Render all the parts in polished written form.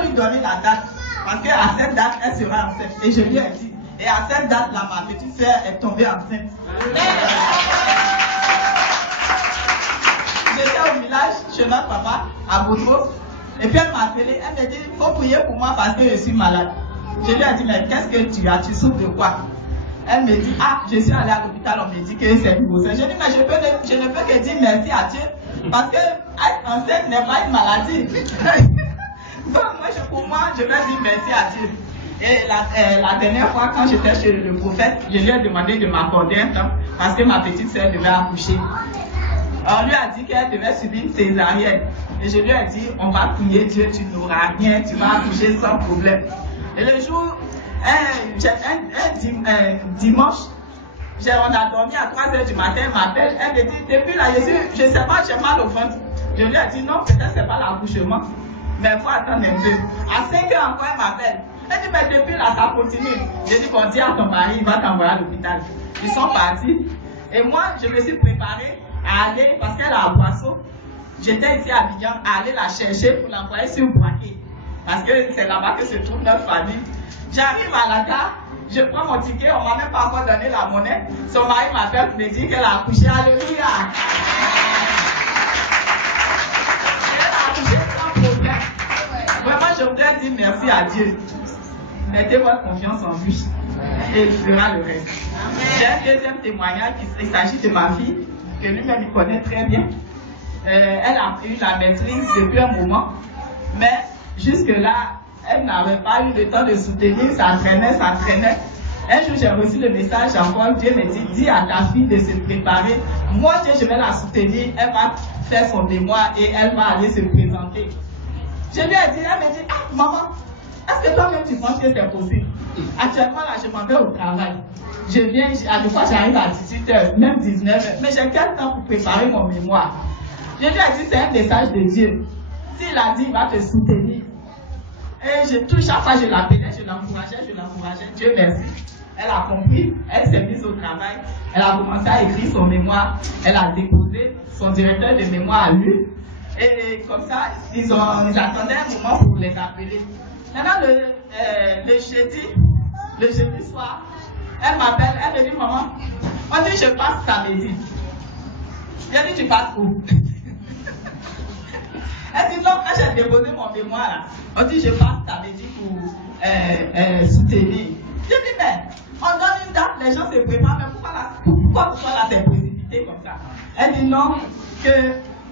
peux lui donner la date. Parce qu'à cette date, elle sera enceinte. Et je lui ai dit. Et à cette date-là, ma petite sœur est tombée enceinte. J'étais au village, chez notre papa, à Boutro. Et puis elle m'a appelé. Elle m'a dit, il faut prier pour moi parce que je suis malade. Je lui ai dit, mais qu'est-ce que tu as? Tu souffres de quoi? Elle me dit, ah, je suis allée à l'hôpital, on me dit que c'est une grossesse. Je dis, mais je ne peux que dire merci à Dieu. Parce que être enceinte n'est pas une maladie. Donc pour moi, je vais dire merci à Dieu. Et la dernière fois, quand j'étais chez le prophète, je lui ai demandé de m'accorder un temps parce que ma petite sœur devait accoucher. On lui a dit qu'elle devait subir une césarienne. Et je lui ai dit, on va prier Dieu, tu n'auras rien, tu vas accoucher sans problème. Et le jour, dimanche, on a dormi à 3h du matin, elle m'appelle, elle me dit, depuis là, je ne sais pas, j'ai mal au ventre. Je lui ai dit, non, peut-être c'est pas l'accouchement, mais il faut attendre un peu. À 5h encore, elle m'appelle. Elle dit, mais depuis là, ça continue. J'ai dit, bon, dis à ton mari, il va t'envoyer à l'hôpital. Ils sont partis. Et moi, je me suis préparée à aller, parce qu'elle a un poisson. J'étais ici à Abidjan, à aller la chercher pour l'envoyer sur Boaké. Parce que c'est là-bas que se trouve notre famille. J'arrive à la gare, je prends mon ticket, on ne m'a même pas encore donné la monnaie. Son mari m'appelle pour me dire qu'elle a accouché. Alléluia! Elle a accouché sans problème. Vraiment, je voudrais dire merci à Dieu. Mettez votre confiance en lui et il fera le reste. J'ai un deuxième témoignage, il s'agit de ma fille, que lui-même il connaît très bien. Elle a eu la maîtrise depuis un moment, mais jusque-là, elle n'avait pas eu le temps de soutenir, ça traînait. Un jour, j'ai reçu le message encore, Dieu me dit, dis à ta fille de se préparer. Moi, je vais la soutenir, elle va faire son mémoire et elle va aller se présenter. Je lui ai dit, elle me dit, ah, maman, est-ce que toi-même tu penses que c'est possible? Actuellement, là, je m'en vais au travail. Je viens, à des fois, j'arrive à 18h, même 19h, mais j'ai quel temps pour préparer mon mémoire? Je lui ai dit, c'est un message de Dieu. S'il a dit, il va te soutenir. Et chaque fois, je l'appelais, je l'encourageais. Dieu merci. Elle a compris, elle s'est mise au travail. Elle a commencé à écrire son mémoire. Elle a déposé, son directeur de mémoire à lui. Et comme ça, ils attendaient un moment pour les appeler. Maintenant, le jeudi soir, elle m'appelle, elle me dit, maman, on dit, je passe samedi. J'ai dit, tu passes où? Elle dit, non, quand j'ai déposé mon mémoire, là, on dit, je passe samedi pour soutenir. Je dis, mais on donne une date, les gens se préparent, mais pourquoi là, c'est précipité comme ça? Elle dit, non,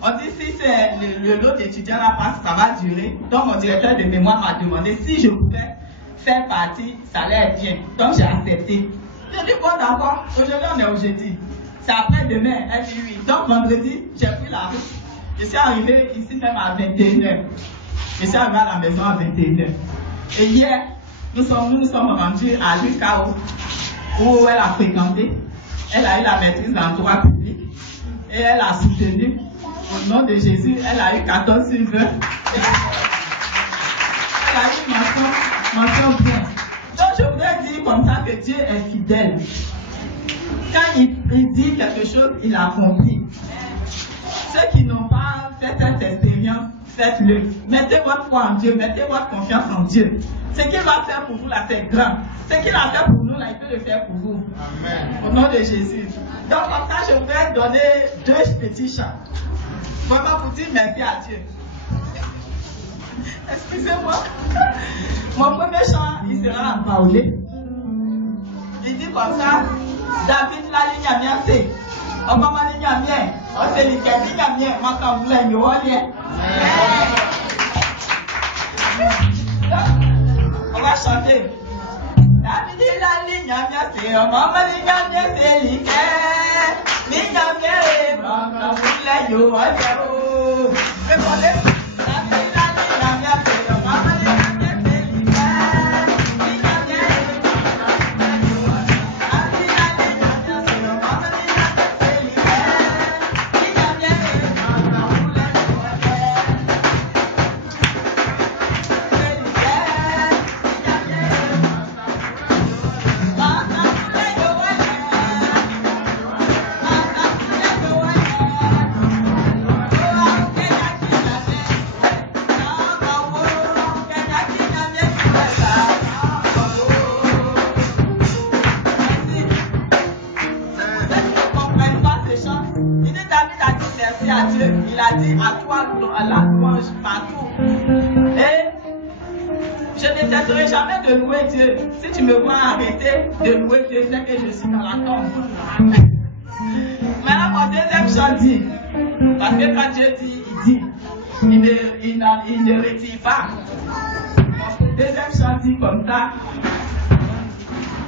on dit, si c'est le lot d'étudiants là passe, ça va durer. Donc, mon directeur de mémoire m'a demandé si je pouvais faire partie, ça allait être bien. Donc, j'ai accepté. J'ai dit, bon, d'accord, aujourd'hui, on est au jeudi. C'est après-demain, elle dit oui. Donc, vendredi, j'ai pris la route. Je suis arrivé ici même à 21h. Je suis arrivé à la maison à 21h. Et hier, nous sommes rendus à l'UCAO, où elle a fréquenté. Elle a eu la maîtrise en droit public. Et elle a soutenu. Au nom de Jésus, elle a eu 14 sur 20. Elle a eu mention bien. Donc je voudrais dire comme ça que Dieu est fidèle. Quand il dit quelque chose, il a compris. Ceux qui n'ont pas fait cette expérience, faites-le. Mettez votre foi en Dieu, mettez votre confiance en Dieu. Ce qu'il va faire pour vous là, c'est grand. Ce qu'il a fait pour nous là, il peut le faire pour vous. Amen. Au nom de Jésus. Donc comme ça, je voudrais donner 2 petits chants. Vraiment pour dire merci à Dieu. Excusez-moi. Mon premier chant, il sera en paolé. Il dit comme ça, David la ligne à bien fait. On va ma ligne à bien. On se dit qu'elle ligne à bien. Moi, quand vous l'avez, on va chanter. David la ligne à bien fait. On va ma ligne à bien fait. Ligne à bien fait. Quand vous l'avez, dit à toi la louange partout. Et je ne t'aiderai jamais de louer Dieu. Si tu me vois arrêter de louer Dieu, c'est que je suis dans la tombe. Maintenant, mon deuxième chant dit, parce que quand Dieu dit, il dit, il ne retire pas. Mon deuxième chant dit comme ça,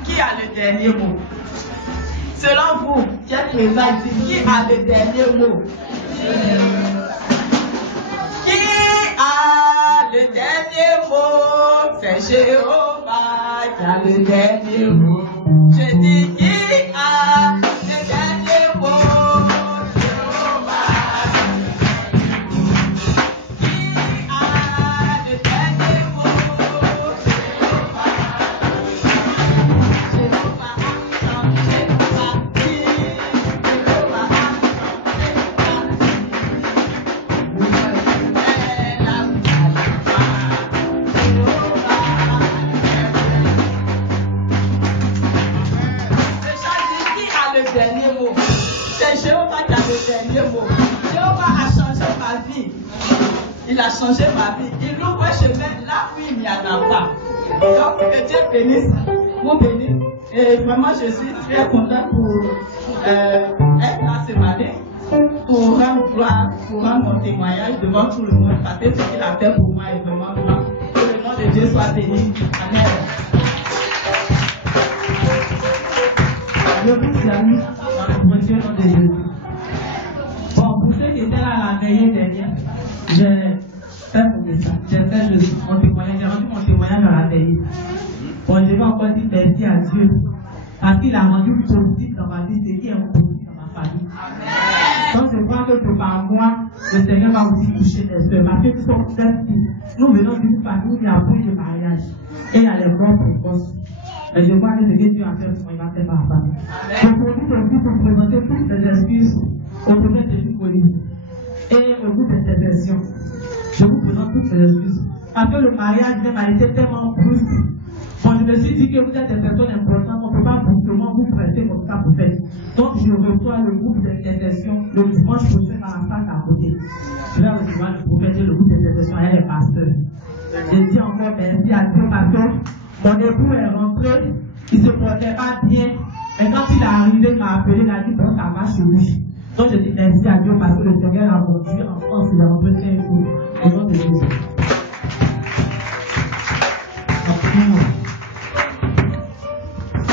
qui a le dernier mot? Selon vous, qui est présent ici, qui a le dernier mot? Qui a le dernier mot? C'est Jéhovah qui a le dernier mot. Je dis, qui a le dernier mot? Il a changé ma vie. Il ouvre un chemin là où il n'y en a pas. Donc, que Dieu bénisse, vous bénisse. Et vraiment, je suis très content pour être là ce matin, pour rendre gloire, pour rendre mon témoignage devant tout le monde, parce que ce qu'il a fait pour moi est vraiment grand. Que le nom de Dieu soit béni. Amen. Je vous salue dans le précieux nom de Jésus. Bon, pour ceux qui étaient là la veillée dernière, j'ai fait mon témoignage, j'ai rendu mon témoignage à la veillée. Bon, je vais encore dire merci à Dieu, parce qu'il a rendu positif dans ma vie, ce qui est positif dans ma famille. Donc je crois que par moi, le Seigneur va aussi toucher les soeurs, parce que nous sommes très petits. Nous venons d'une famille où il y a beaucoup de mariage, et il y a les morts précoces. Mais je crois que ce que Dieu a fait pour moi, il va faire par la famille. Aujourd'hui, je suis pour présenter toutes les excuses au prophète de Jucolis et au groupe d'intervention. Je vous présente toutes les excuses. Parce que le mariage même a été tellement brusque. Bon, je me suis dit que vous êtes des personnes importantes, on ne peut pas brusquement vous prêter comme ça pour faire. Donc, je reçois le groupe d'intervention le dimanche prochain à la salle à côté. Je vais recevoir le prophète et le groupe d'intervention et les pasteurs. Je dis encore merci à Dieu parce que mon époux est rentré, il ne se portait pas bien. Et quand il est arrivé, il m'a appelé, il a dit bon, ça va chez lui. Donc je dis merci à Dieu parce que le Seigneur a conduit en France, il a entretenu un coup. Au nom de Jésus.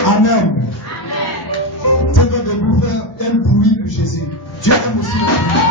Amen. Dieu veut de vous faire un bruit pour Jésus. Dieu aime aussi le bruit.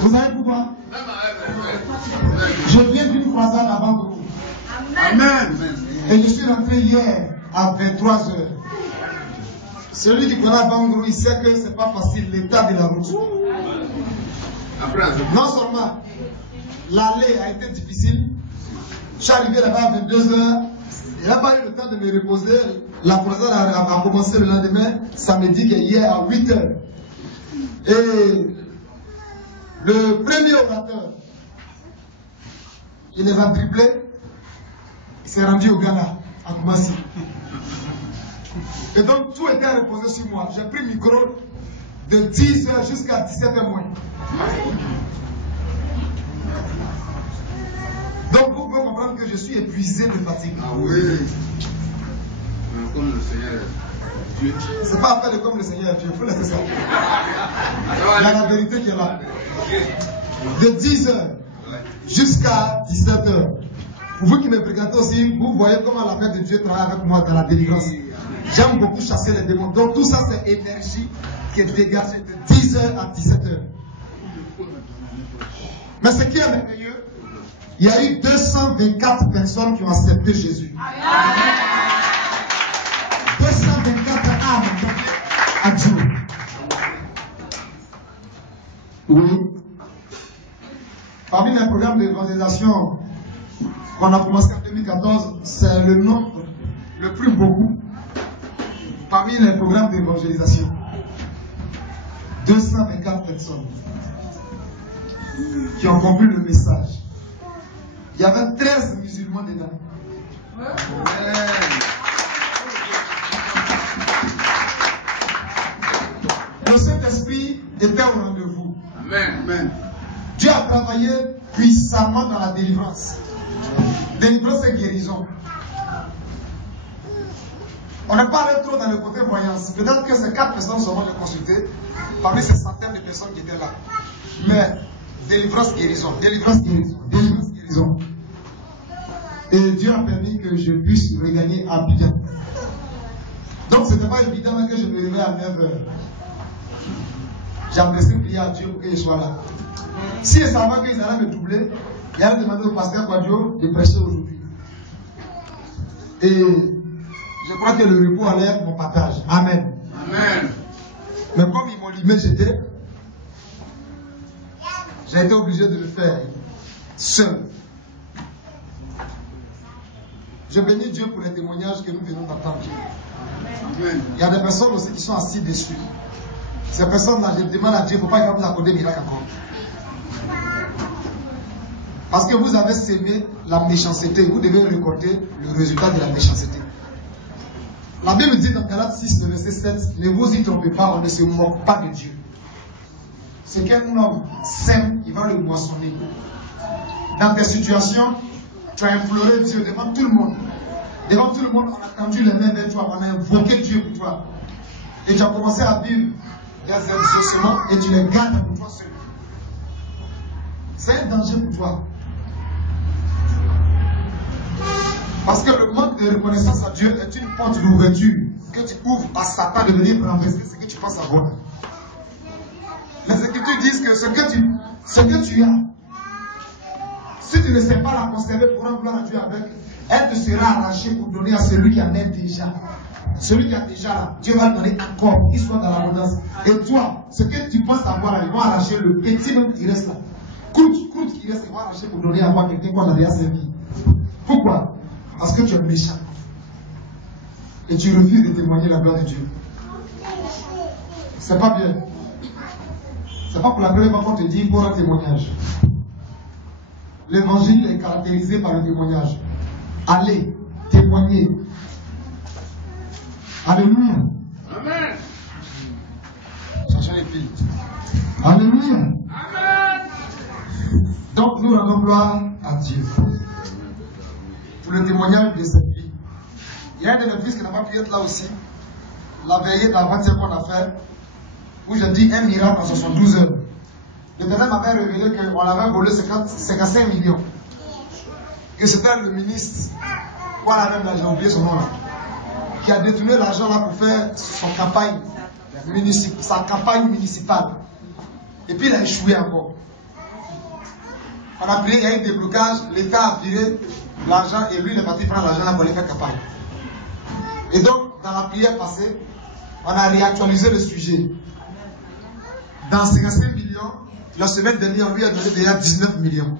Vous savez pourquoi? Je viens d'une croisade à Bangourou. Amen. Et je suis rentré hier à 23h. Celui qui connaît Bangourou, il sait que ce n'est pas facile l'état de la route. Non seulement l'aller a été difficile, je suis arrivé là-bas à 22h. Il n'a pas eu le temps de me reposer. La croisade a commencé le lendemain, samedi, hier à 8h. Et le premier orateur il les a dribblés, il s'est rendu au Ghana, à Koumassi. Et donc tout était reposé sur moi. J'ai pris le micro de 10h jusqu'à 17h moins. Donc vous pouvez comprendre que je suis épuisé de fatigue. Ah oui. Comme le Seigneur Dieu. C'est pas appelé comme le Seigneur Dieu, il faut laisser ça. Il y a la vérité qui est là. De 10h jusqu'à 17h. Pour vous qui me fréquentez aussi, vous voyez comment la main de Dieu travaille avec moi dans la délivrance. J'aime beaucoup chasser les démons. Donc tout ça c'est énergie qui est dégagée de 10h à 17h. Mais ce qui est merveilleux, il y a eu 224 personnes qui ont accepté Jésus. 224 âmes à Dieu. Oui. Parmi les programmes d'évangélisation qu'on a commencé en 2014, c'est le nombre le plus beaucoup parmi les programmes d'évangélisation. 224 personnes qui ont compris le message. Il y avait 13 musulmans dedans. Le Saint-Esprit était au rendez-vous. Amen. Dieu a travaillé puissamment dans la délivrance. Délivrance et guérison. On n'est pas allé trop dans le côté voyance. Peut-être que ces 4 personnes seulement j'ai consulté parmi ces centaines de personnes qui étaient là. Mais délivrance, guérison, délivrance, guérison, délivrance, guérison. Et Dieu a permis que je puisse regagner Abidjan. Donc ce n'était pas évident que je me levais à 9h. J'ai apprécié prier à Dieu pour qu'il soit là. Si je savais qu'ils allaient me doubler, il allait demander au pasteur Quadio de prêcher aujourd'hui. Et je crois que le repos allait être mon partage. Amen. Amen. Mais comme ils m'ont limé, j'ai été obligé de le faire seul. Je bénis Dieu pour les témoignages que nous venons d'entendre. Amen. Il y a des personnes aussi qui sont assises dessus. Ces personnes-là, je demande à Dieu, il ne faut pas qu'il vous accorde miracle encore. Parce que vous avez sémé la méchanceté, vous devez récolter le résultat de la méchanceté. La Bible dit dans Galates 6, le verset 7, ne vous y trompez pas, on ne se moque pas de Dieu. Ce qu'un homme sème, il va le moissonner. Dans tes situations, tu as imploré Dieu devant tout le monde. Devant tout le monde, on a tendu les mains vers toi, on a invoqué Dieu pour toi. Et tu as commencé à vivre des exaucements et tu les gardes pour toi seul. C'est un danger pour toi. Parce que le manque de reconnaissance à Dieu est une porte d'ouverture que tu ouvres à Satan de venir renverser ce que tu penses avoir. Les Écritures disent que ce que tu as, si tu ne sais pas la conserver pour rendre gloire à Dieu avec, elle te sera arrachée pour donner à celui qui en est déjà. Celui qui a déjà là, Dieu va le donner encore, qu'il soit dans l'abondance. Et toi, ce que tu penses avoir là, ils vont arracher le petit même qui reste là. Croûte qui reste, ils vont arracher pour donner à moi quelqu'un qu'on a déjà servi. Pourquoi? Parce que tu es méchant. Et tu refuses de témoigner la gloire de Dieu. C'est pas bien. C'est pas pour la première fois qu'on te dit pour un témoignage. L'évangile est caractérisé par le témoignage. Allez, témoignez. Alléluia. Amen. Cherchez les filles. Alléluia. Amen. Donc nous rendons gloire à Dieu pour le témoignage de cette vie. Il y a un de mes fils qui n'a pas pu être là aussi. La veillée d'avant-hier qu'on a fait, où j'ai dit un miracle en 72 heures. Le Éternel m'avait révélé qu'on avait volé 55 millions. Que c'était le ministre, voilà même là, j'ai oublié son nom là, qui a détourné l'argent là pour faire sa campagne municipale. Et puis il a échoué encore. On a prié, il y a eu des blocages, l'État a viré l'argent et lui il est parti prendre l'argent là pour aller faire campagne. Et donc, dans la prière passée, on a réactualisé le sujet. Dans 55 millions, la semaine dernière, on lui a donné déjà 19 millions.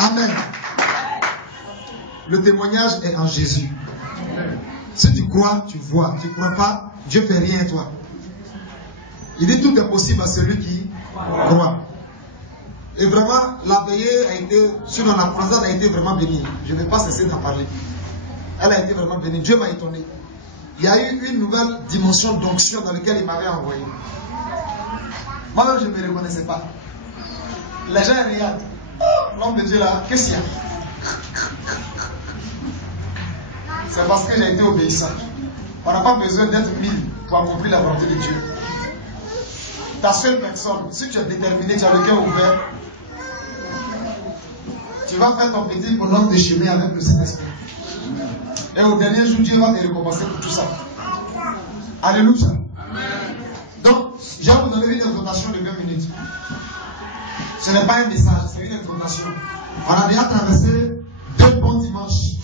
Amen. Le témoignage est en Jésus. Si tu crois, tu vois. Tu ne crois pas, Dieu ne fait rien à toi. Il dit tout est possible à celui qui croit. Et vraiment, la veillée a été, sinon la croisade a été vraiment bénie. Je ne vais pas cesser d'en parler. Elle a été vraiment bénie. Dieu m'a étonné. Il y a eu une nouvelle dimension d'onction dans laquelle il m'avait envoyé. Moi-même, je ne me reconnaissais pas. Les gens regardent. Oh, l'homme de Dieu là, qu'est-ce qu'il y a? C'est parce que j'ai été obéissant. On n'a pas besoin d'être 1000 pour accomplir la volonté de Dieu. Ta seule personne, si tu es déterminé, tu as le cœur ouvert, tu vas faire ton petit bonhomme de chemin avec le Saint-Esprit. Et au dernier jour, Dieu va te récompenser pour tout ça. Alléluia. Donc, je vais vous donner une exhortation de 20 minutes. Ce n'est pas un message, c'est une exhortation. On a déjà traversé 2 bons dimanches.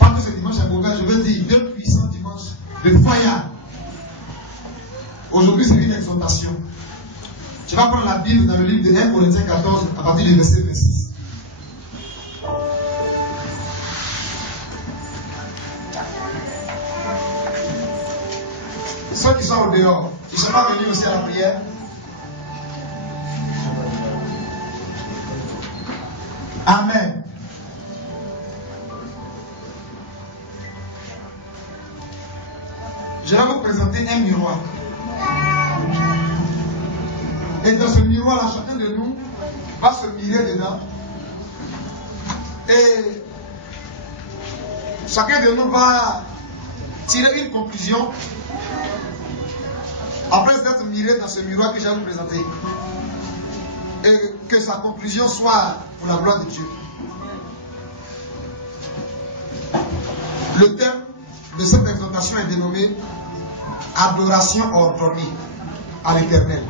Pas que ce dimanche est mauvais, je veux dire 2 puissants dimanches de fire. Aujourd'hui, c'est une exhortation. Tu vas prendre la Bible dans le livre de 1 Corinthiens 14 à partir du verset 26. Ceux qui sont au dehors, ils ne sont pas venus aussi à la prière. Amen. Je vais vous présenter un miroir. Et dans ce miroir-là, chacun de nous va se mirer dedans. Et chacun de nous va tirer une conclusion après s'être miré dans ce miroir que je vais vous présenter. Et que sa conclusion soit pour la gloire de Dieu. Le thème de cette exhortation est dénommé Adoration ordonnée à l'Éternel.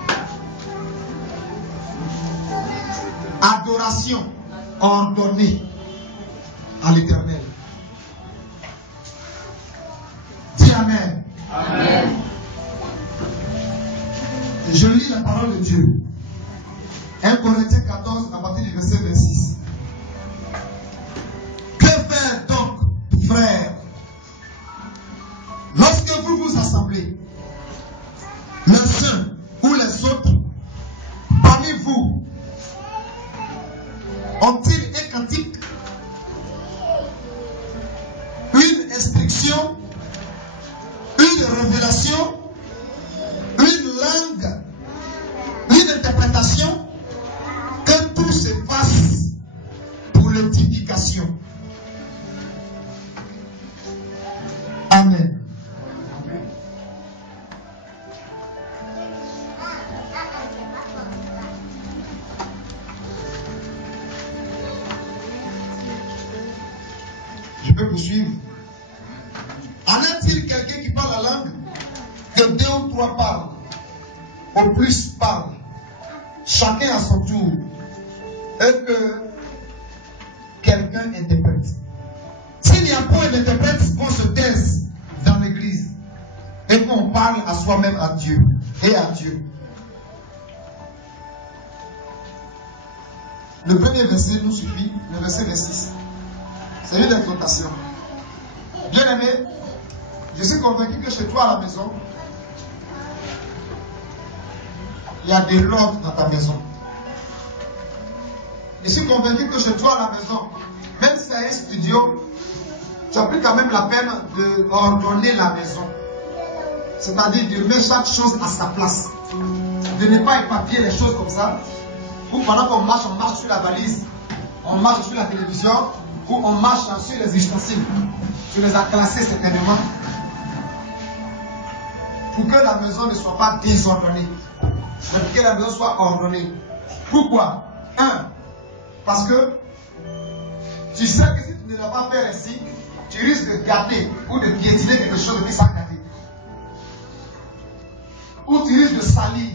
Adoration ordonnée à l'Éternel. Dis Amen. Amen. Je lis la parole de Dieu. 1 Corinthiens 14 à partir du verset 26. Que faire donc, frères, lorsque vous vous assemblez, les uns ou les autres, parmi vous, ont-ils un cantique, une instruction, une révélation, une langue, une interprétation? Que tout se fasse pour l'édification. Amen. Je peux poursuivre. En a-t-il quelqu'un qui parle la langue? Que 2 ou 3 parlent, au plus parlent, chacun à son tour, et que quelqu'un interprète. S'il n'y a point d'interprète, qu'on se taise dans l'église et qu'on parle à soi-même, à Dieu et à Dieu. Le premier verset nous suffit, le verset 26. C'est une exhortation. Bien aimé, je suis convaincu que chez toi à la maison, il y a de l'ordre dans ta maison. Je suis convaincu que chez toi à la maison, même si c'est un studio, tu as pris quand même la peine de ordonner la maison. C'est-à-dire de mettre chaque chose à sa place. De ne pas éparpiller les choses comme ça. Ou pendant qu'on marche, on marche sur la valise, on marche sur la télévision, ou on marche sur les ustensiles. Tu les as classés certainement. Pour que la maison ne soit pas désordonnée. Mais pour que la maison soit ordonnée. Pourquoi? 1. Parce que tu sais que si tu ne l'as pas fait ainsi, tu risques de gâter ou de piétiner quelque chose qui s'est gâté. Ou tu risques de salir.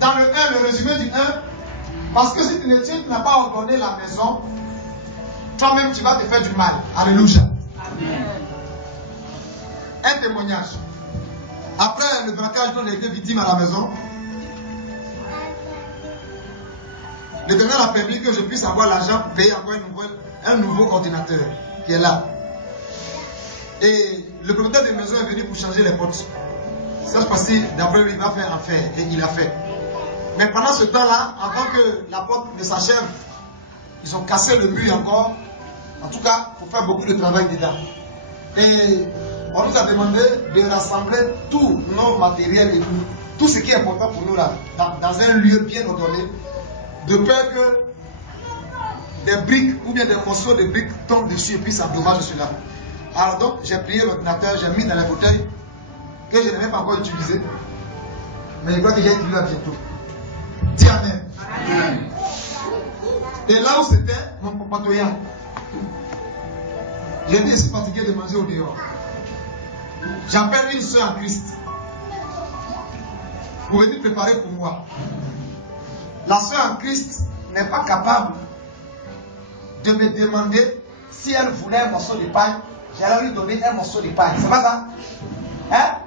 Dans le 1, le résumé du 1, parce que si tu n'as pas ordonné la maison, toi-même tu vas te faire du mal. Alléluia. Amen. Un témoignage. Après le braquage dont j'ai été victime à la maison, l'Éternel a permis que je puisse avoir l'argent pour payer encore un nouveau ordinateur qui est là. Et le propriétaire de la maison est venu pour changer les portes. Cette fois-ci, d'après lui, il va faire affaire. Et il a fait. Mais pendant ce temps-là, avant que la porte ne s'achève, ils ont cassé le mur encore. En tout cas, pour faire beaucoup de travail dedans. Et on nous a demandé de rassembler tous nos matériels et tout ce qui est important pour nous là, dans un lieu bien ordonné, de peur que des briques ou bien des morceaux de briques tombent dessus et puis ça dommage cela. Alors donc, j'ai plié l'ordinateur, j'ai mis dans la bouteille que je n'ai même pas encore utilisé. Mais je crois que j'ai utilisé là bientôt. Dis Amen. Amen. Et là où c'était, mon compatoyant, j'ai dit, je suis fatigué de manger au dehors. J'appelle une soeur en Christ pour venir préparer pour moi. La soeur en Christ n'est pas capable de me demander si elle voulait un morceau de pain. J'allais lui donner un morceau de pain. C'est pas ça? Hein?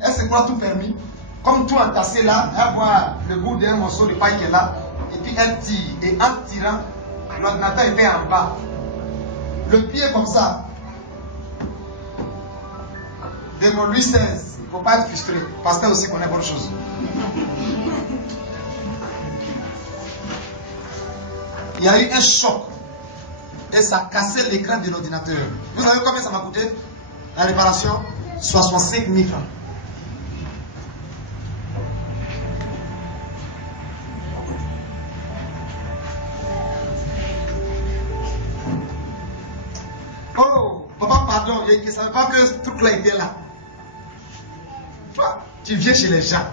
Elle se croit tout permis. Comme tout entassé là, elle voit le goût d'un morceau de pain qui est là. Et puis elle tire. Et en tirant, l'ordinateur était en bas. Le pied comme ça. Démon lui 16. Il ne faut pas être frustré. Pasteur aussi connaît bonne chose. Il y a eu un choc. Et ça a cassé l'écran de l'ordinateur. Vous savez combien ça m'a coûté? La réparation? 65 000 francs. Oh, papa, pardon, je ne savais pas que ce truc-là était là. Toi, tu viens chez les gens.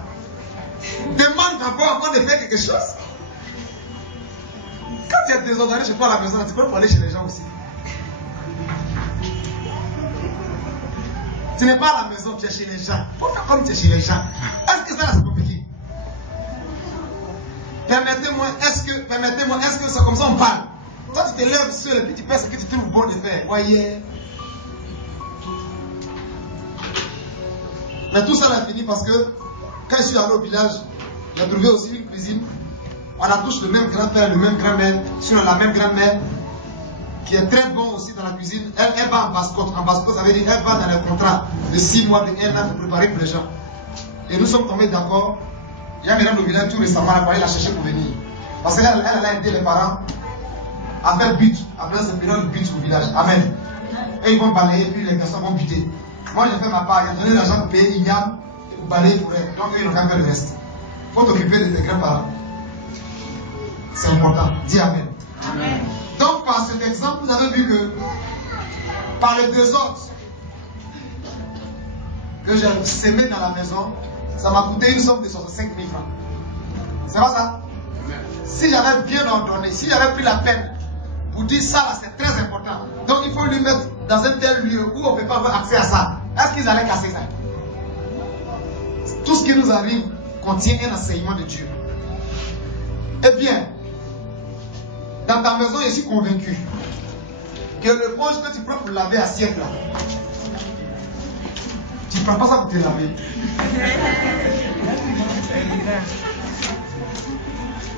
Demande d'abord avant de faire quelque chose. Quand tu es désordonné chez toi à la maison, tu peux aller chez les gens aussi. Tu n'es pas à la maison, tu es chez les gens. Faut faire comme tu es chez les gens. Est-ce que ça c'est compliqué? Permettez-moi, est-ce que c'est comme ça on parle? Toi tu te lèves seul et puis tu fais ce que tu trouves bon de faire. Voyez. Mais tout ça a fini parce que quand je suis allé au village, j'ai trouvé aussi une cuisine. On a tous le même grand-père, le même grand-mère, sinon la même grand-mère, qui est très bon aussi dans la cuisine. Elle va en basse-côte. En basse-côte, ça veut dire elle va dans le contrat de 6 mois, de 1 an pour préparer pour les gens. Et nous sommes tombés d'accord. J'ai amené au village tout récemment, elle va aller la chercher pour venir. Parce qu'elle a aidé les parents à faire but, après cette période de but au village. Amen. Et ils vont balayer, puis les garçons vont buter. Moi, j'ai fait ma part, j'ai donné l'argent pour payer Ignam et pour balayer pour elle. Donc, ils n'ont qu'à faire le reste. Il faut t'occuper de tes grands-parents. C'est important. Dis Amen. Amen. Donc, par cet exemple, vous avez vu que par les désordres que j'ai sémé dans la maison, ça m'a coûté une somme de 65 000 francs. C'est pas ça? Amen. Si j'avais bien ordonné, si j'avais pris la peine pour dire ça, là, c'est très important. Donc, il faut lui mettre dans un tel lieu où on ne peut pas avoir accès à ça. Est-ce qu'ils allaient casser ça? Tout ce qui nous arrive contient un enseignement de Dieu. Eh bien, dans ta maison, je suis convaincu que le ponge que tu prends pour laver assiette là, tu ne prends pas ça pour te laver.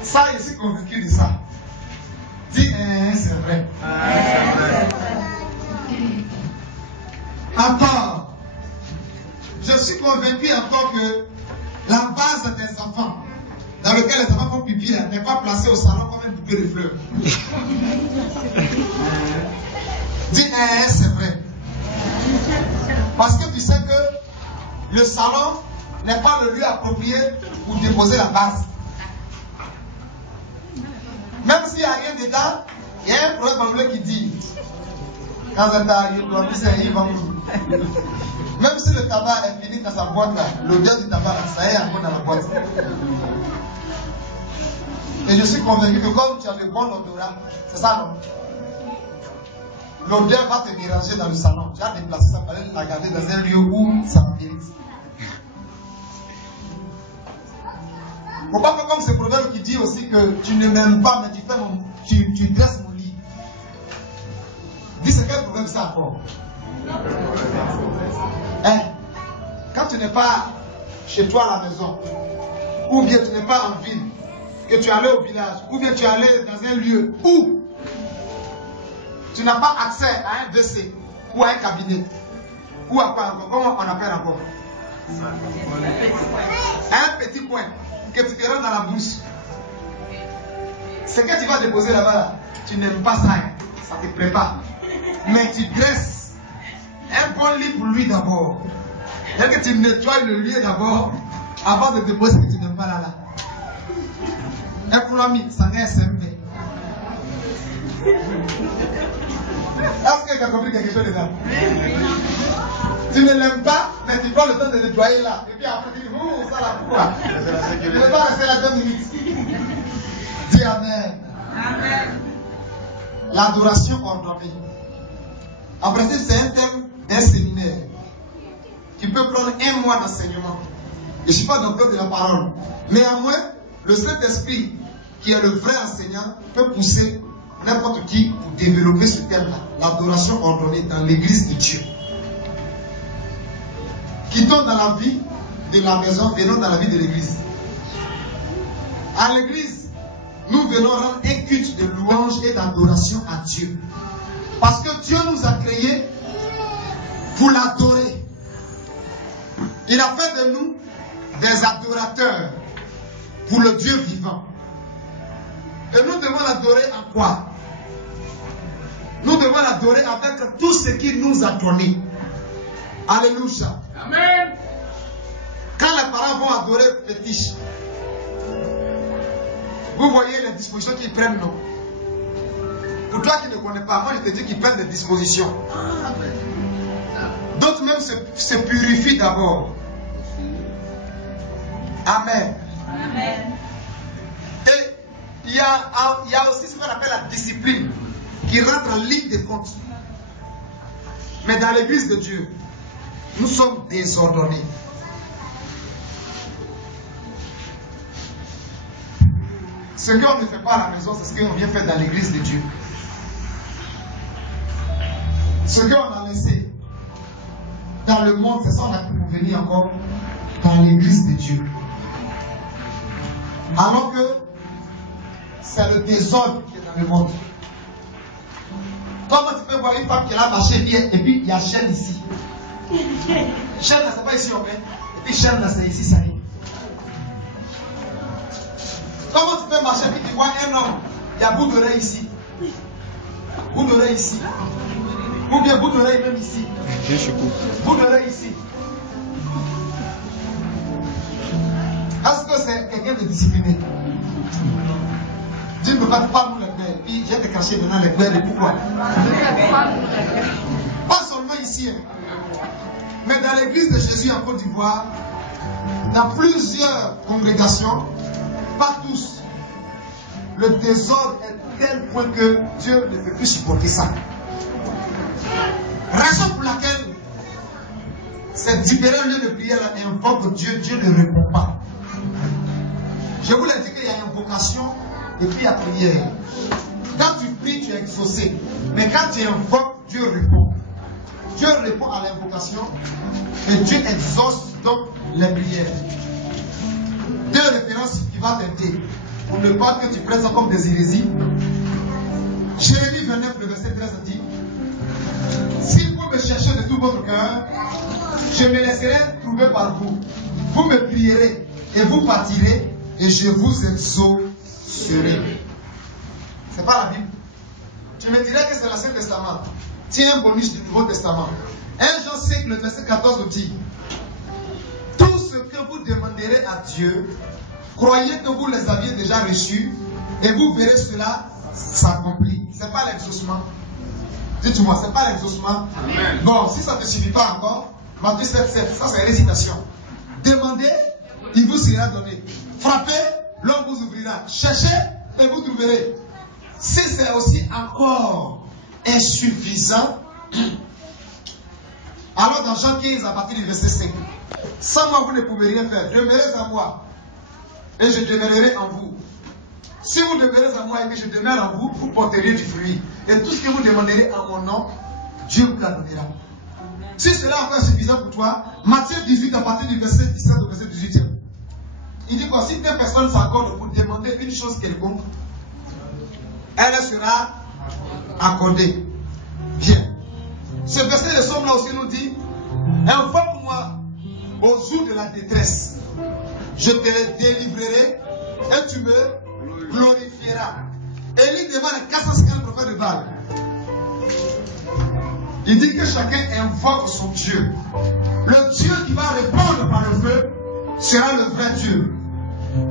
Ça, je suis convaincu de ça. Dis, c'est vrai. Encore, je suis convaincu encore que la base des enfants, dans lequel les enfants font pipi, n'est pas placée au salon comme un bouquet de fleurs. Dis, c'est vrai. Parce que tu sais que le salon n'est pas le lieu approprié pour déposer la base. Même s'il n'y a rien dedans, il y a un proverbe anglais qui dit, quand même si le tabac est fini dans sa boîte là, l'odeur du tabac, ça est encore dans la boîte. Et je suis convaincu que comme tu as le bon odorat, c'est ça non? L'odeur va te déranger dans le salon. Tu as déplacé ça pour aller la garder dans un lieu où ça mérite. Il ne faut pas faire comme ce proverbe qui dit aussi que tu ne m'aimes pas, mais tu dresses mon lit. Dis c'est quel proverbe ça encore? Hein? Quand tu n'es pas chez toi à la maison, ou bien tu n'es pas en ville, que tu es allé au village, ou bien tu es allé dans un lieu où tu n'as pas accès à un WC ou à un cabinet, ou à quoi encore? Comment on appelle encore? Un petit coin que que tu te rends dans la brousse. Ce que tu vas déposer là-bas, tu n'aimes pas ça, hein. Ça te prépare. Mais tu dresses un bon lit pour lui d'abord. Et que tu nettoies le lieu d'abord avant de déposer ce que tu n'aimes pas là. Un problème, ça n'est SMB. Est-ce que tu as compris quelque chose de ça? Tu ne l'aimes pas, mais tu prends le temps de nettoyer là. Et puis après tu dis, oh, ça là, pourquoi? Je ne vais pas rester là 2 minutes. Dis Amen. Amen. L'adoration ordonnée. En principe, c'est un thème d'un séminaire. Tu peux prendre 1 mois d'enseignement. Je ne suis pas docteur de la parole. Mais à moins, le Saint-Esprit, qui est le vrai enseignant, peut pousser n'importe qui pour développer ce thème-là. L'adoration ordonnée dans l'église de Dieu. Quittons dans la vie de la maison, venons dans la vie de l'église. À l'église, nous venons rendre un culte de louange et d'adoration à Dieu. Parce que Dieu nous a créés pour l'adorer. Il a fait de nous des adorateurs pour le Dieu vivant. Et nous devons l'adorer en quoi? Nous devons l'adorer avec tout ce qu'il nous a donné. Alléluia. Amen. Quand les parents vont adorer fétiche, vous voyez les dispositions qu'ils prennent, non? Pour toi qui ne connais pas, moi je te dis qu'ils prennent des dispositions. D'autres même se purifient d'abord. Amen. Amen. Et il y a aussi ce qu'on appelle la discipline qui rentre en ligne de compte. Mais dans l'église de Dieu, nous sommes désordonnés. Ce qu'on ne fait pas à la maison, c'est ce qu'on vient faire dans l'église de Dieu. Ce qu'on a laissé dans le monde, c'est ça qu'on a pu venir encore dans l'église de Dieu. Alors que c'est le désordre qui est dans le monde. Comment tu peux voir une femme qui a marché bien et puis il y a chaîne ici. Chaîne là, c'est pas ici, on met. Et puis chaîne là, c'est ici, ça y est. Comment tu peux marcher et puis tu vois un homme, il y a bout d'oreille ici. Bout d'oreille ici. Ou bien bout d'oreille même ici. Bout d'oreille ici. Est-ce que c'est quelqu'un de discipliné? Dieu ne peut pas nous les faire. Puis j'ai te caché maintenant les faire. Et pourquoi? Pas seulement ici. Mais dans l'église de Jésus en Côte d'Ivoire, dans plusieurs congrégations, pas tous, le désordre est tel point que Dieu ne peut plus supporter ça. Raison pour laquelle ces différents lieux de prière invoquent Dieu, Dieu ne répond pas. Je vous l'ai dit qu'il y a invocation et puis il y a prière. Quand tu pries, tu es exaucé. Mais quand tu invoques, Dieu répond. Dieu répond à l'invocation et Dieu exauce donc les prières. 2 références qui vont t'aider pour ne pas que tu prennes ça comme des hérésies. Jérémie 29, le verset 13 dit: si vous me cherchez de tout votre cœur, je me laisserai trouver par vous. Vous me prierez et vous partirez et je vous exaucerai. C'est pas la Bible. Tu me dirais que c'est l'Ancien Testament. Tiens un bonus du Nouveau Testament. 1 Jean 5, le verset 14 nous dit: tout ce que vous demanderez à Dieu, croyez que vous les aviez déjà reçus et vous verrez cela s'accomplir. C'est pas l'exaucement. Dites-moi, c'est pas l'exaucement. Bon, si ça ne te suffit pas encore, Matthieu 7, 7, ça c'est récitation. Demandez, il vous sera donné. Frappez, l'homme vous ouvrira. Cherchez et vous trouverez. Si c'est aussi encore insuffisant, alors dans Jean 15, à partir du verset 5, sans moi vous ne pouvez rien faire. Demeurez en moi et je demeurerai en vous. Si vous demeurez en moi et que je demeure en vous, vous porterez du fruit. Et tout ce que vous demanderez en mon nom, Dieu vous la donnera. Si cela encore est suffisant pour toi, Matthieu 18, à partir du verset 17 au verset 18, il dit quoi? Si 2 personnes s'accordent pour demander une chose quelconque, elle sera accordée. Bien. Ce verset de Somme là aussi nous dit: invoque-moi au jour de la détresse. je te délivrerai et tu me glorifieras. Élie devant les 450 prophètes de Baal. Il dit que chacun invoque son Dieu. Le Dieu qui va répondre par le feu sera le vrai Dieu.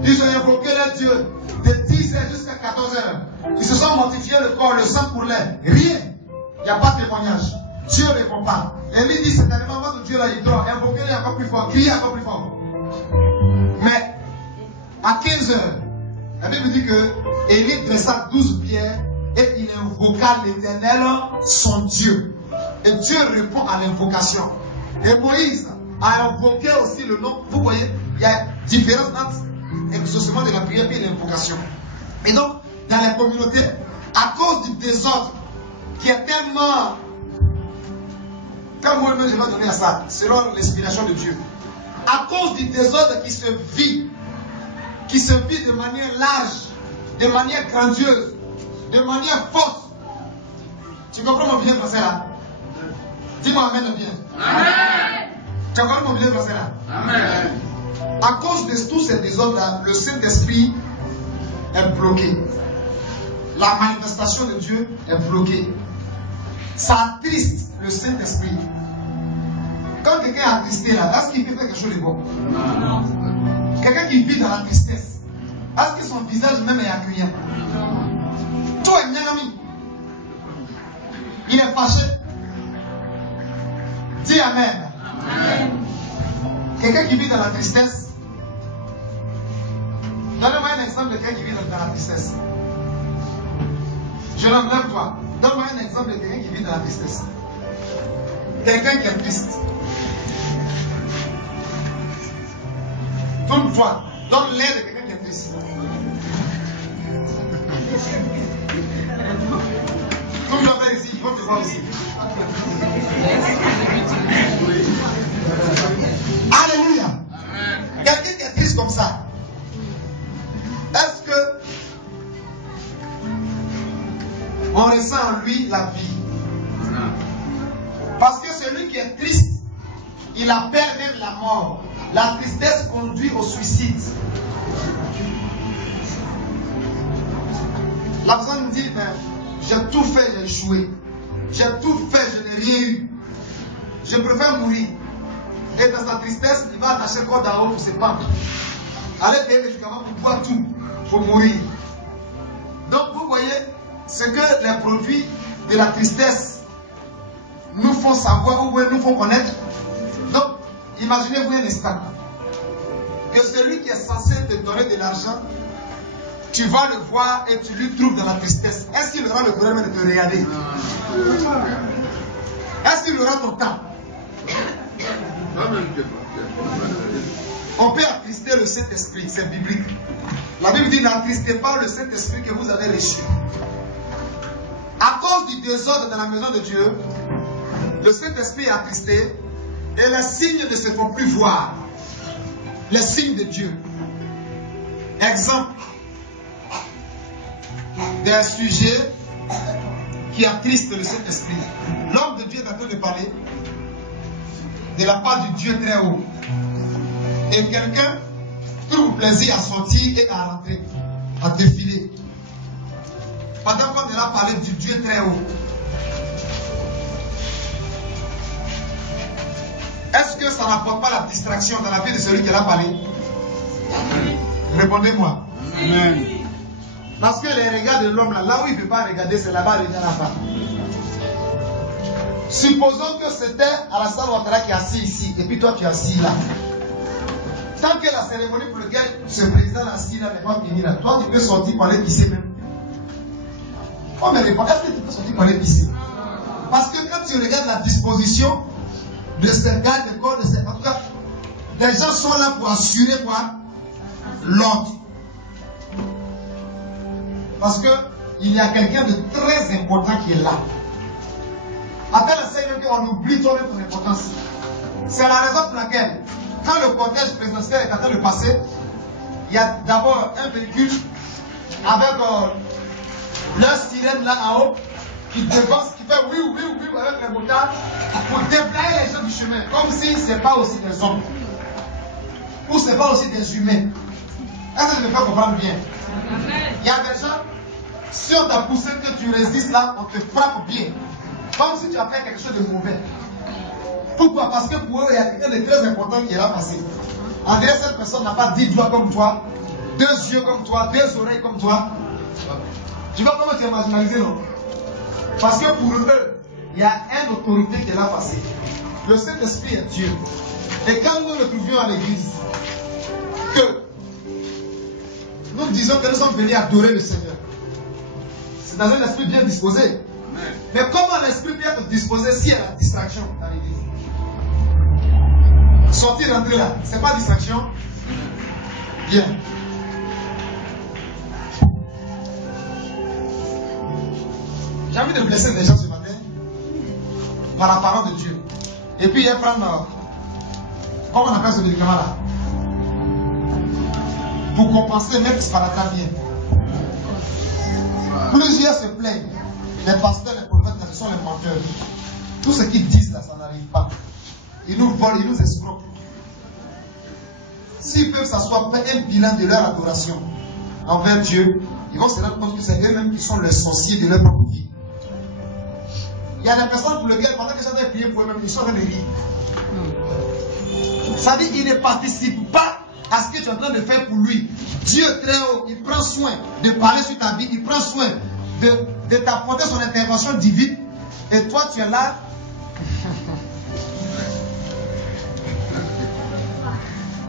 Ils ont invoqué leur Dieu de 10h jusqu'à 14h. Ils se sont mortifiés le corps, le sang pour l'air. Rien. Il n'y a pas de témoignage. Dieu ne répond pas. Élie dit certainement votre Dieu là, il doit invoquer encore plus fort, crier encore plus fort. Mais à 15h, la Bible dit que Élie dressa 12 pierres et il invoqua l'Éternel, son Dieu. Et Dieu répond à l'invocation. Et Moïse a invoqué aussi le nom. Vous voyez, il y a différence entre l'exaucement de la prière et l'invocation. Et donc, dans la communauté, à cause du désordre qui est tellement... Quand moi-même je vais donner à ça, selon l'inspiration de Dieu. À cause du désordre qui se vit de manière large, de manière grandiose, de manière forte. Tu comprends mon bien français là? Dis-moi amen bien. Amen. Tu comprends mon bien français là? Amen. À cause de tous ces désordres là, le Saint-Esprit est bloqué. La manifestation de Dieu est bloquée. Ça attriste le Saint-Esprit. Quand quelqu'un est attristé là, est-ce qu'il fait quelque chose de bon? Non. Quelqu'un qui vit dans la tristesse, est-ce que son visage même est accueillant? Tout est bien ami. Il est fâché. Dis amen. Amen. Quelqu'un qui vit dans la tristesse. Donnez-moi un exemple de quelqu'un qui vit dans la tristesse. Je l'enlève toi. Donne-moi un exemple de quelqu'un qui vit dans la tristesse. Quelqu'un qui est triste. Tourne-toi. Donne l'air de quelqu'un qui est triste. Tourne-toi vers ici. Il faut te voir ici. Alléluia. Quelqu'un qui est triste comme ça. Est-ce que on ressent en lui la vie? Parce que celui qui est triste, il a peur même la mort. La tristesse conduit au suicide. La personne dit, mais j'ai tout fait, j'ai échoué. J'ai tout fait, je n'ai rien eu. Je préfère mourir. Et dans sa tristesse, il va attacher le corps d'en haut pour se pendre. Allez payer les médicaments pour boire tout, pour mourir. Donc vous voyez, ce que les produits de la tristesse nous font savoir ou nous font connaître. Donc, imaginez-vous un instant que celui qui est censé te donner de l'argent, tu vas le voir et tu lui trouves dans la tristesse. Est-ce qu'il aura le courage de te regarder? Est-ce qu'il aura ton temps? On peut attrister le Saint-Esprit, c'est biblique. La Bible dit, n'attristez pas le Saint-Esprit que vous avez reçu. À cause du désordre dans la maison de Dieu, le Saint-Esprit est attristé et les signes ne se font plus voir. Les signes de Dieu. Exemple d'un sujet qui attriste le Saint-Esprit. L'homme de Dieu est en train de parler de la part du Dieu très haut. Et quelqu'un trouve plaisir à sortir et à rentrer, à défiler. Pendant qu'on est là parler du Dieu très haut. Est-ce que ça n'apporte pas la distraction dans la vie de celui qui l'a parlé? Répondez-moi. Amen. Parce que les regards de l'homme, là où il ne peut pas regarder, c'est là-bas, il regarde là-bas. Supposons que c'était à la salle Ouattara qui est assis ici, et puis toi tu es assis là. Tant que la cérémonie pour laquelle ce président assis là n'est pas finie là, toi tu peux sortir pour aller pisser même. On me répond, est-ce que tu peux sortir pour aller pisser? Parce que quand tu regardes la disposition de ces gardes de corps, en tout cas, les gens sont là pour assurer quoi? L'ordre. Parce que il y a quelqu'un de très important qui est là. Après la cérémonie, on oublie toi-même ton importance. C'est la raison pour laquelle, quand le cortège présidentiel est en train de passer, il y a d'abord un véhicule avec leur sirène là en haut qui devance, qui fait oui, oui, oui avec les motards pour déployer les gens du chemin, comme si ce n'est pas aussi des hommes. ou c'est pas aussi des humains. Est-ce que je me fais comprendre bien? Il y a des gens, si on t'a poussé que tu résistes là, on te frappe bien. Comme si tu as fait quelque chose de mauvais. Pourquoi? Parce que pour eux, il y a quelque chose de très important qui est là passé. En vrai, cette personne n'a pas 10 doigts comme toi, 2 yeux comme toi, 2 oreilles comme toi. Tu vois comment tu es marginalisé, non? Parce que pour eux, il y a une autorité qui est là passée. Le Saint-Esprit est Dieu. Et quand nous nous trouvions à l'église, que nous disons que nous sommes venus adorer le Seigneur, c'est dans un esprit bien disposé. Mais comment l'esprit peut être disposé s'il y a la distraction dans l'église? Sortir, rentrer là, c'est pas distraction? Bien. J'ai envie de blesser les gens ce matin par la parole de Dieu. Et puis, il va prendre, comment on appelle ce médicament là? Pour compenser, même sparadrapien. Plusieurs se plaignent. Les pasteurs, les prophètes, ce sont les menteurs. Tout ce qu'ils disent là, ça n'arrive pas. Ils nous volent, ils nous escroquent. S'ils peuvent s'asseoir, faire un bilan de leur adoration envers Dieu, ils vont se rendre compte que c'est eux-mêmes qui sont les sorciers de leur propre vie. Il y a des personnes pour lesquelles, pendant que ça doit prier pour eux-mêmes, ils sont en train de rire. Ça dit qu'ils ne participent pas à ce que tu es en train de faire pour lui. Dieu très haut, il prend soin de parler sur ta vie, il prend soin de t'apporter son intervention divine. Et toi, tu es là.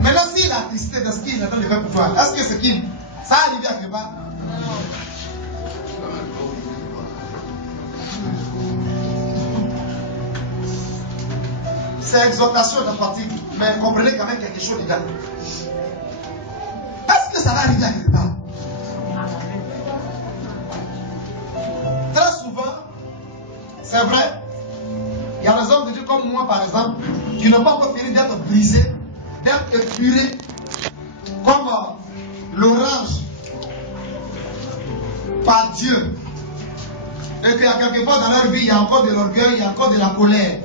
Maintenant, s'il a tristesse de ce qu'il est en train de faire pour toi, est-ce que c'est qu'il. Ça arrive à quelque part? C'est exhortation de fatigue, mais comprenez quand même quelque chose dedans. Est-ce que ça va arriver à quelque part? Très souvent, c'est vrai, il y a des hommes de Dieu comme moi par exemple, qui n'ont pas encore fini d'être brisés, d'être épurés, comme l'orange par Dieu. Et puis à quelque part dans leur vie, il y a encore de l'orgueil, il y a encore de la colère,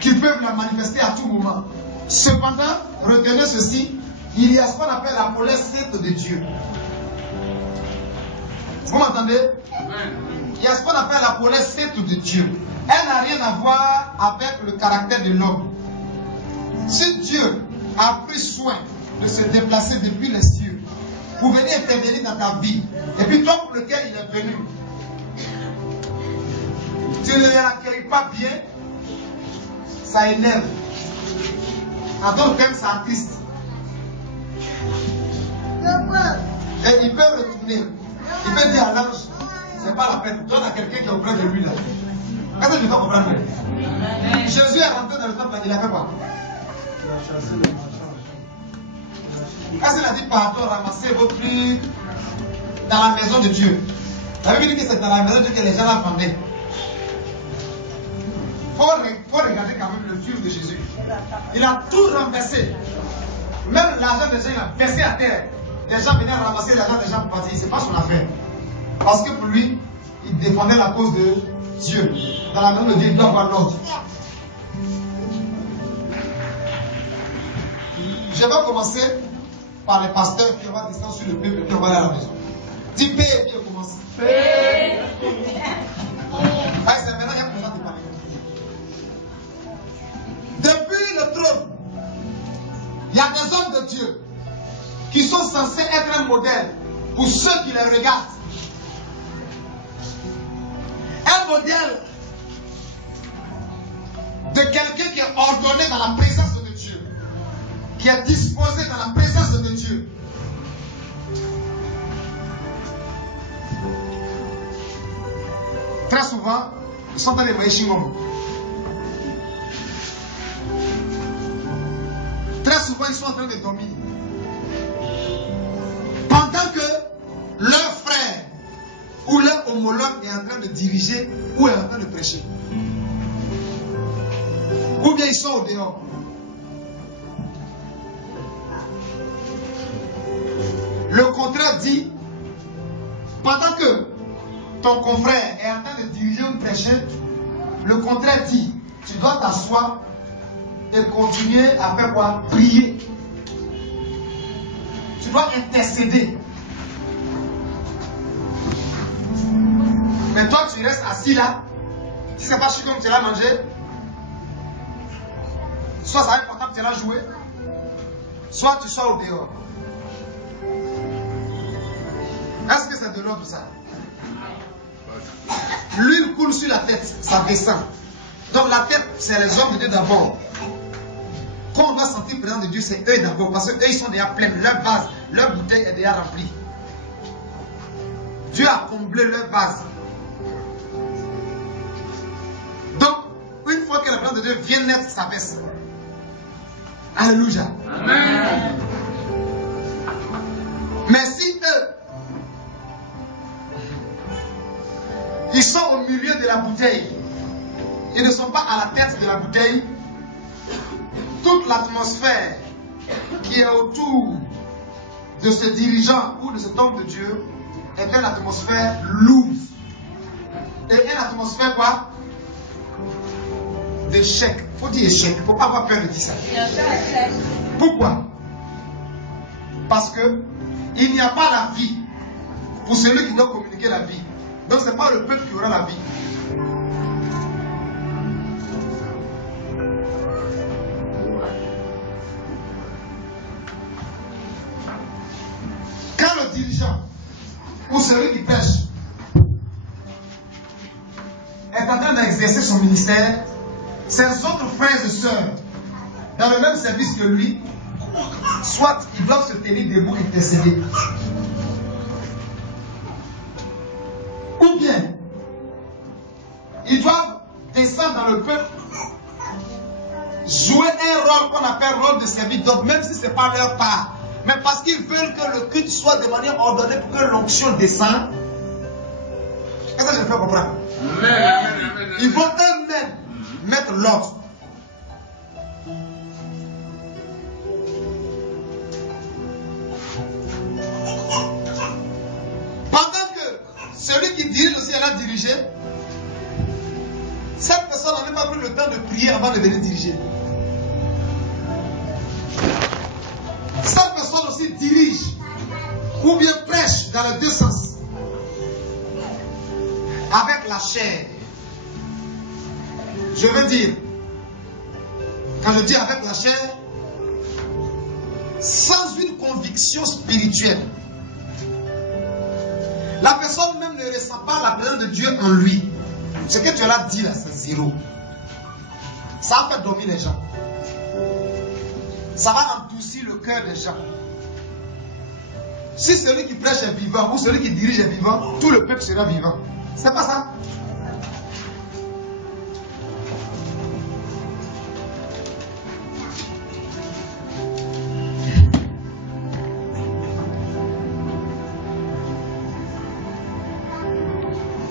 qui peuvent la manifester à tout moment. Cependant, retenez ceci, il y a ce qu'on appelle la colère sainte de Dieu. Vous m'entendez? Il y a ce qu'on appelle la colère sainte de Dieu. Elle n'a rien à voir avec le caractère de l'homme. Si Dieu a pris soin de se déplacer depuis les cieux pour venir intervenir dans ta vie, et puis toi pour lequel il est venu, tu ne l'accueilles pas bien, ça énerve. En tant que ça attriste. Et il peut retourner. Il peut dire à l'ange, c'est pas la peine. Donne à quelqu'un qui est auprès de lui là. Est-ce que tu peux comprendre? Jésus est rentré dans le temple, il a fait quoi? Est-ce qu'il a dit pardon, ramassez vos trucs dans la maison de Dieu? La Bible dit que c'est dans la maison de Dieu que les gens la vendaient. Il faut regarder quand même le Dieu de Jésus. Il a tout renversé. Même l'argent des gens, il a versé à terre. Les gens venaient ramasser l'argent des gens pour partir. Ce n'est pas son affaire. Parce que pour lui, il défendait la cause de Dieu. Dans la maison de Dieu, il doit avoir l'ordre. Je vais commencer par les pasteurs, puis on va descendre sur le peuple, puis on va aller à la maison. Dis paix et puis on commence. Paix. C'est maintenant qu'il y a besoin de parler. Depuis le trône, il y a des hommes de Dieu qui sont censés être un modèle pour ceux qui les regardent. Un modèle de quelqu'un qui est ordonné dans la présence de Dieu, qui est disposé dans la présence de Dieu. Très souvent, ils sont dans les maïchingom. Très souvent, ils sont en train de dormir. Pendant que leur frère ou leur homologue est en train de diriger ou est en train de prêcher. Ou bien ils sont au dehors. Le contrat dit, pendant que ton confrère est en train de diriger ou de prêcher, le contrat dit, tu dois t'asseoir et continuer à faire quoi? Prier. tu dois intercéder. Mais toi, tu restes assis là. Si c'est pas chic comme tu l'as mangé, soit ça va être portable, tu l'as joué, soit tu sors au dehors. Est-ce que c'est de l'ordre ça? L'huile coule sur la tête, ça descend. Donc la tête, c'est les hommes de Dieu d'abord. Quand on doit sentir le présent de Dieu, c'est eux d'abord. Parce qu'eux, ils sont déjà pleins. Leur vase, leur bouteille est déjà remplie. Dieu a comblé leur vase. Donc, une fois que la présence de Dieu vient naître, ça baisse. Alléluia. Amen. Mais si eux, ils sont au milieu de la bouteille, ils ne sont pas à la tête de la bouteille, toute l'atmosphère qui est autour de ce dirigeant ou de cet homme de Dieu est une atmosphère lourde. Et une atmosphère quoi? D'échec. Il faut dire échec. Il ne faut pas avoir peur de dire ça. Pourquoi? Parce que il n'y a pas la vie pour celui qui doit communiquer la vie. Donc ce n'est pas le peuple qui aura la vie. Quand le dirigeant ou celui qui prêche est en train d'exercer son ministère, ses autres frères et sœurs dans le même service que lui, soit ils doivent se tenir debout et intercéder. Ou bien, ils doivent descendre dans le peuple, jouer un rôle qu'on appelle rôle de serviteur, même si ce n'est pas leur part. Mais parce qu'ils veulent que le culte soit de manière ordonnée pour que l'onction descende. Est-ce que je me fais comprendre? Ils vont eux-mêmes mettre l'ordre. Pendant que celui qui dirige aussi, elle a dirigé, cette personne n'a même pas pris le temps de prier avant de venir diriger. Cette personne aussi dirige ou bien prêche dans les deux sens. Avec la chair. Je veux dire, quand je dis avec la chair, sans une conviction spirituelle. La personne même ne ressent pas la présence de Dieu en lui. Ce que tu l'as dit là, c'est zéro. Ça va faire dormir les gens. Ça va endoucir le cœur des gens. Si celui qui prêche est vivant ou celui qui dirige est vivant, tout le peuple sera vivant. C'est pas ça.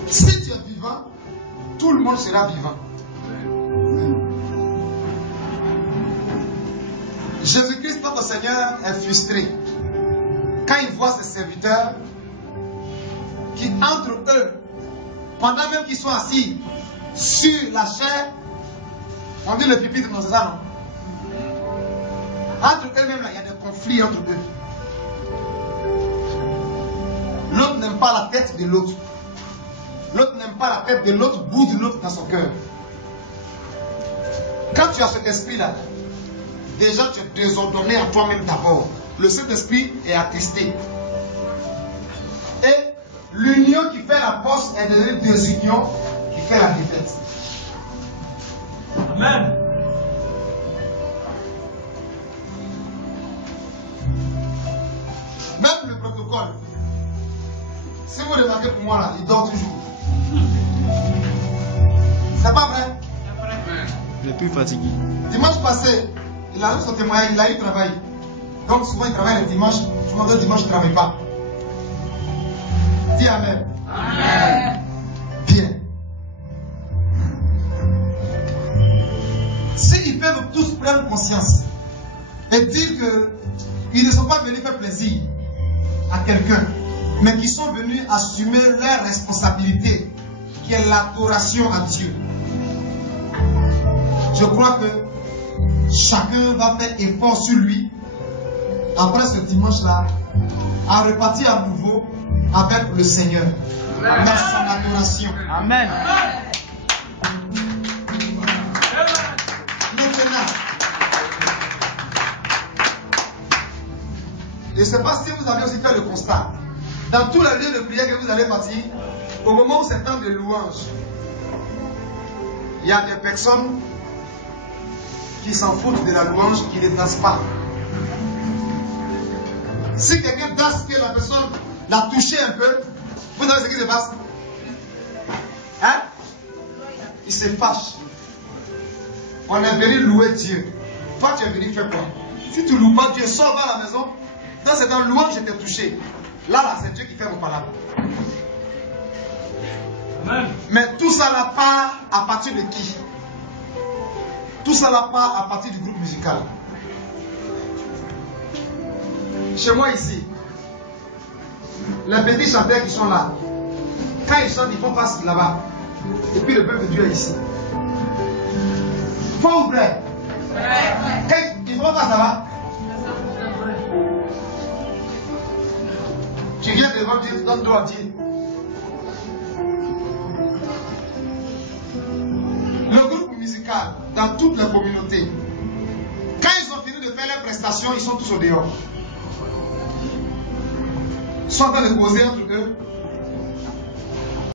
Si tu es vivant, tout le monde sera vivant. Jésus-Christ, notre Seigneur, est frustré quand il voit ses serviteurs qui, entre eux, pendant même qu'ils sont assis sur la chair, on dit le pupitre, non, c'est ça, non? Entre eux-mêmes, il y a des conflits entre eux. L'autre n'aime pas la tête de l'autre. L'autre n'aime pas la tête de l'autre, bout de l'autre dans son cœur. Quand tu as cet esprit-là, déjà tu es désordonné à toi-même d'abord. Le Saint-Esprit est attristé. Et l'union qui fait la force est devenue désunion qui fait la défaite. Amen. Même le protocole, si vous remarquez pour moi là, il dort toujours. C'est pas vrai? Il est plus fatigué. Dimanche passé, il a eu son témoignage, il a eu travail. Donc souvent il travaille le dimanche, souvent le dimanche il ne travaille pas. Dis Amen. Amen. Bien. S'ils peuvent tous prendre conscience et dire qu'ils ne sont pas venus faire plaisir à quelqu'un, mais qu'ils sont venus assumer leur responsabilité, qui est l'adoration à Dieu. Je crois que chacun va faire effort sur lui après ce dimanche-là, à repartir à nouveau avec le Seigneur. Dans son adoration. Amen. Maintenant, je ne sais pas si vous avez aussi fait le constat. Dans tous les lieux de prière que vous allez partir, au moment où c'est temps de louange, il y a des personnes qui s'en foutent de la louange, qui ne dansent pas. Si quelqu'un danse, que la personne l'a touché un peu, vous savez ce qui se passe? Hein? Il se fâche. On est venu louer Dieu. Toi, tu es venu faire quoi? Si tu ne loues pas Dieu, sors à la maison. Dans cette louange, je t'ai touché. Là, c'est Dieu qui fait vos paroles. Mais tout ça là part à partir de qui? Tout ça là part à partir du groupe musical. Chez moi ici, les petits chanteurs qui sont là, quand ils chantent, ils font face là-bas. Et puis le peuple de Dieu est ici. Faux ou vrai? Quand ils font face là-bas, tu viens devant Dieu, tu donnes dos à Dieu. Le groupe musical, dans toutes les communautés, quand ils ont fini de faire leurs prestations, ils sont tous au dehors. Ils sont en train de poser entre eux.